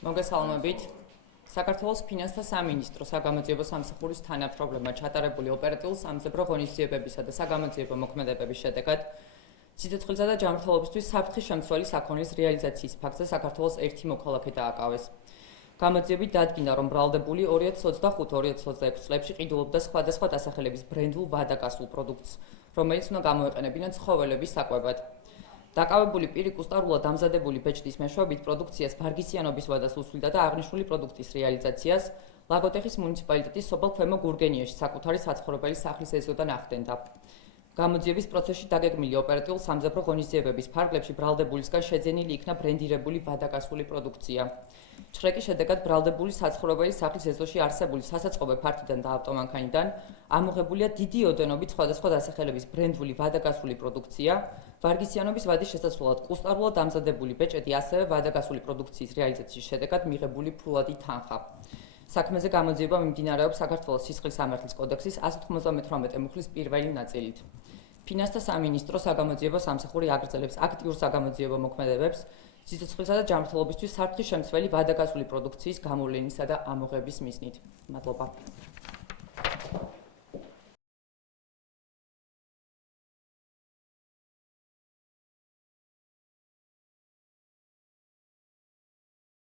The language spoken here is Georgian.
მოგესალმებით. საქართველოს ფინანსთა სამინისტრო საგამოძიებო სამსახურის თანამშრომლებმა ჩატარებული ოპერატიულ სამძებრო ღონისძიებებისა და საგამოძიებო მოქმედებების შედეგად სიცოცხლისა და ჯანმრთელობისთვის საფრთხის შემცველი საქონლის რეალიზაციის ფაქტზე საქართველოს ერთი მოქალაქე დააკავეს. გამოძიებით დადგინდა, რომ ბრალდებული 2025-2026 წლებში ყიდულობდა სხვადასხვა დასახელების ბრენდულ ვადაკასულ პროდუქტს, რომელიც უნდა გამოეყენებინათ ცხოველების საკვებად. დაკავებული პირი კუსტარულად დამზადებული ბეჭდის მეშვეობით პროდუქციას ვარგისიანობის ვადას უსვლიდა და აღნიშნული პროდუქტის რეალიზაციას ლაგოდეხის მუნიციპალიტეტის სოფელ ქვემო გურგენიაში საკუთარი საცხოვრებელი სახლის ეზოდან ახდენდა. გამოძიების პროცესში დაგეგმილი ოპერატიულ სამძებრო ღონისძიებების ფარგლებში ბრალდებულისგან შეძენილი იქნა ბრენდირებული ვადაკასული პროდუქცია. ჩხრეკის შედეგად ბრალდებული საცხოვრებელი სახლის ეზოში არსებული სასაწყობე ფართიდან და ავტომანქანიდან ამოღებულია დიდი ოდენობით სხვადასხვა დასახელების ბრენდული ვადაკასული პროდუქცია, ვარგისიანობის ვადის შესაცვლელად კუსტარულად დამზადებული ბეჭედი, ასევე ვადაკასული პროდუქციის რეალიზაციის შედეგად მიღებული ფულადი თანხა. საქმეზე გამოძიება მიმდინარეობს საქართველოს სისხლის სამართლის კოდექსის 198 მუხლის პირველი ნაწილით. ფინანსთა სამინისტრო საგამოძიებო სამსახური აგრძელებს აქტიურ საგამოძიებო მოქმედებებს სიცოცხლისა და ჯანმრთელობისთვის საფრთხის შემცველი ვადაკასული პროდუქციის გამოვლენისა და ამოღების მიზნით. მადლობა.